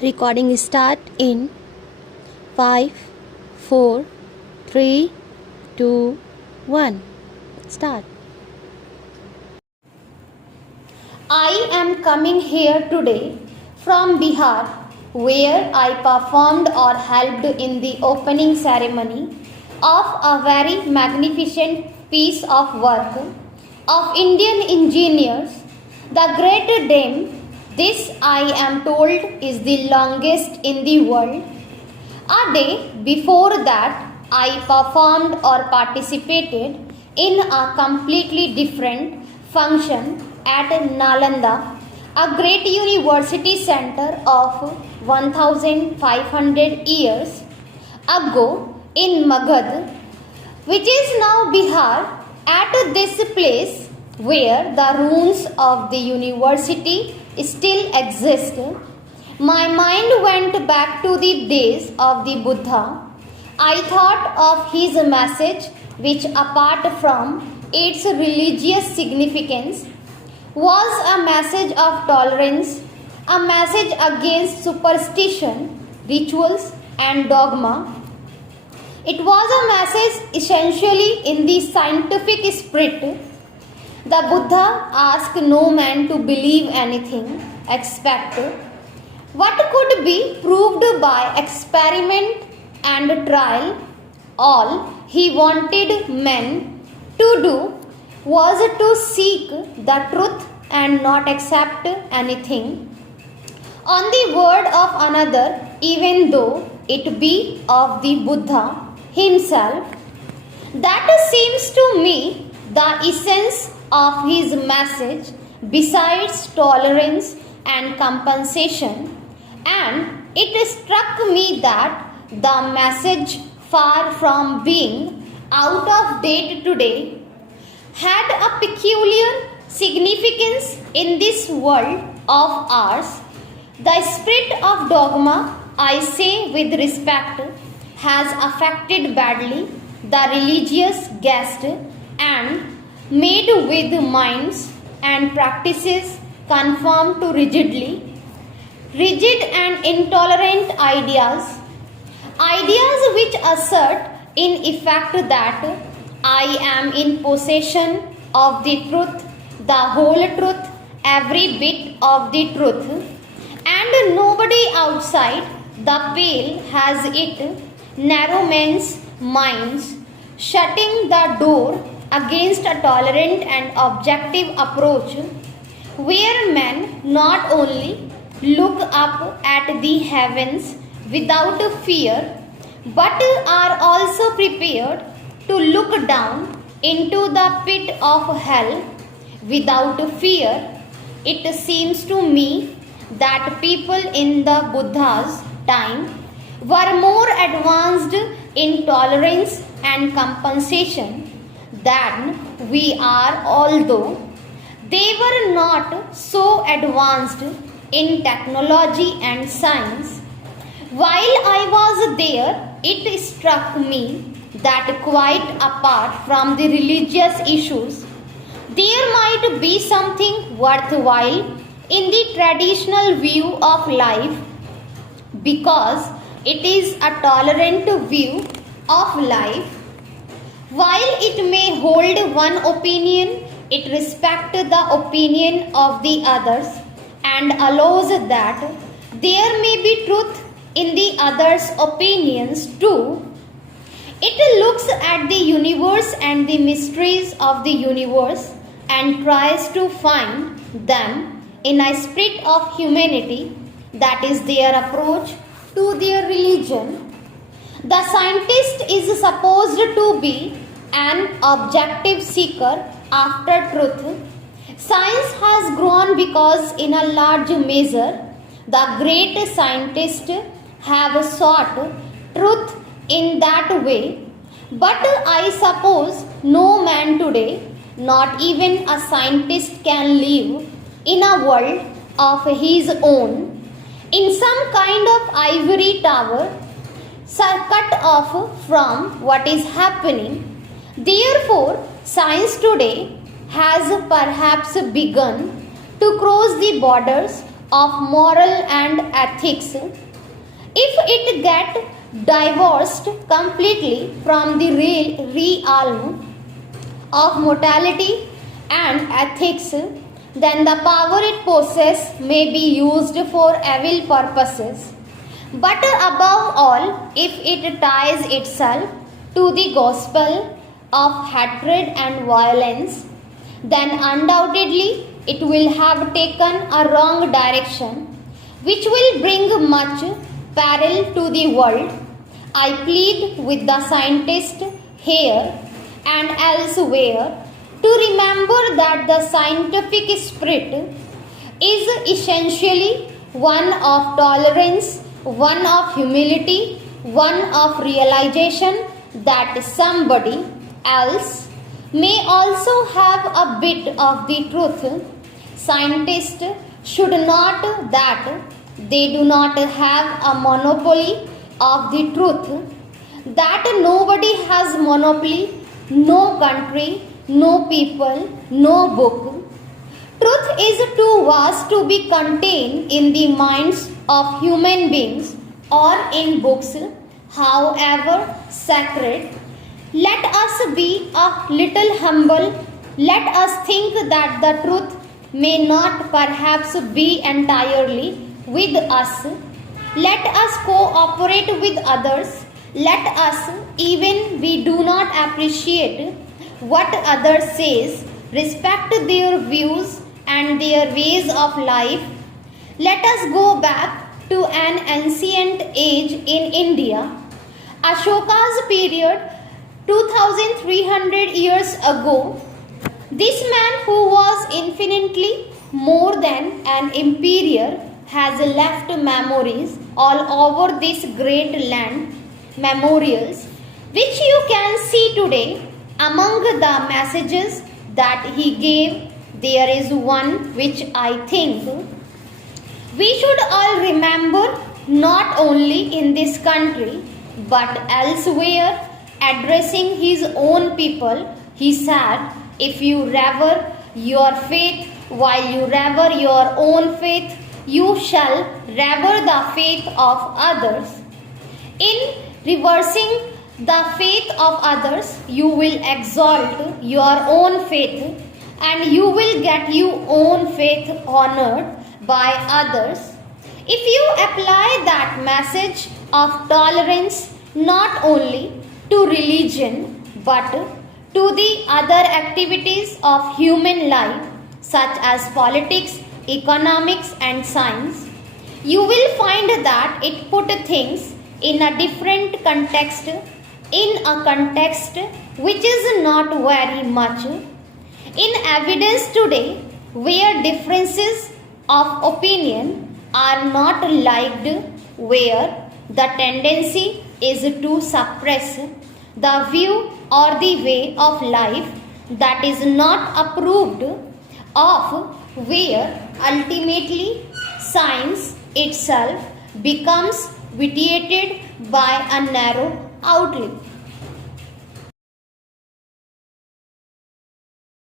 Recording start in 5, 4, 3, 2, 1. Start. I am coming here today from Bihar, where I performed or helped in the opening ceremony of a very magnificent piece of work of Indian engineers, the Great Dam. This, I am told, is the longest in the world. A day before that, I performed or participated in a completely different function at Nalanda, a great university center of 1500 years ago in Magad, which is now Bihar. At this place where the ruins of the university still exist, my mind went back to the days of the Buddha. I thought of his message, which, apart from its religious significance, was a message of tolerance, a message against superstition, rituals, and dogma. It was a message essentially in the scientific spirit. The Buddha asked no man to believe anything except what could be proved by experiment and trial. All he wanted men to do was to seek the truth and not accept anything on the word of another, even though it be of the Buddha himself. That seems to me the essence of his message, besides tolerance and compensation. And it struck me that the message, far from being out of date today, had a peculiar significance in this world of ours. The spirit of dogma, I say with respect, has affected badly the religious guest and made with minds and practices conform to rigid and intolerant ideas which assert in effect that I am in possession of the truth, the whole truth, every bit of the truth, and nobody outside the pale has it. Narrow men's minds, shutting the door against a tolerant and objective approach, where men not only look up at the heavens without fear, but are also prepared to look down into the pit of hell without fear. It seems to me that people in the Buddha's time were more advanced in tolerance and compensation than we are, although they were not so advanced in technology and science. While I was there, it struck me that quite apart from the religious issues, there might be something worthwhile in the traditional view of life, because it is a tolerant view of life. While it may hold one opinion, it respects the opinion of the others and allows that there may be truth in the others' opinions too. It looks at the universe and the mysteries of the universe and tries to find them in a spirit of humanity. That is their approach to their religion. The scientist is supposed to be an objective seeker after truth. Science has grown because, in a large measure, the great scientists have sought truth in that way. But I suppose no man today, not even a scientist, can live in a world of his own, in some kind of ivory tower, cut off from what is happening. Therefore, science today has perhaps begun to cross the borders of moral and ethics, if it get divorced completely from the realm of morality and ethics, then the power it possesses may be used for evil purposes. But above all, if it ties itself to the gospel of hatred and violence, then undoubtedly it will have taken a wrong direction, which will bring much peril to the world. I plead with the scientist here and elsewhere to remember that the scientific spirit is essentially one of tolerance, one of humility, one of realization that somebody else may also have a bit of the truth. Scientists should not that they do not have a monopoly of the truth, that nobody has monopoly, no country, no people, no book. Truth is too vast to be contained in the minds of human beings or in books, however sacred. Let us be a little humble. Let us think that the truth may not perhaps be entirely with us. Let us cooperate with others. Let us, even we do not appreciate what others says, respect their views and their ways of life. Let us go back to an ancient age in India, Ashoka's period 2300 years ago. This man, who was infinitely more than an emperor, has left memories all over this great land, memorials which you can see today. Among the messages that he gave, there is one which I think we should all remember, not only in this country but elsewhere. Addressing his own people, he said, if you rever your faith while you rever your own faith, you shall rever the faith of others. In reversing the faith of others, you will exalt your own faith and you will get your own faith honored by others. If you apply that message of tolerance not only to religion but to the other activities of human life, such as politics, economics, and science, you will find that it put things in a different context, in a context which is not very much in evidence today, where differences of opinion are not liked, where the tendency is to suppress the view or the way of life that is not approved of, where ultimately science itself becomes vitiated by a narrow outlook.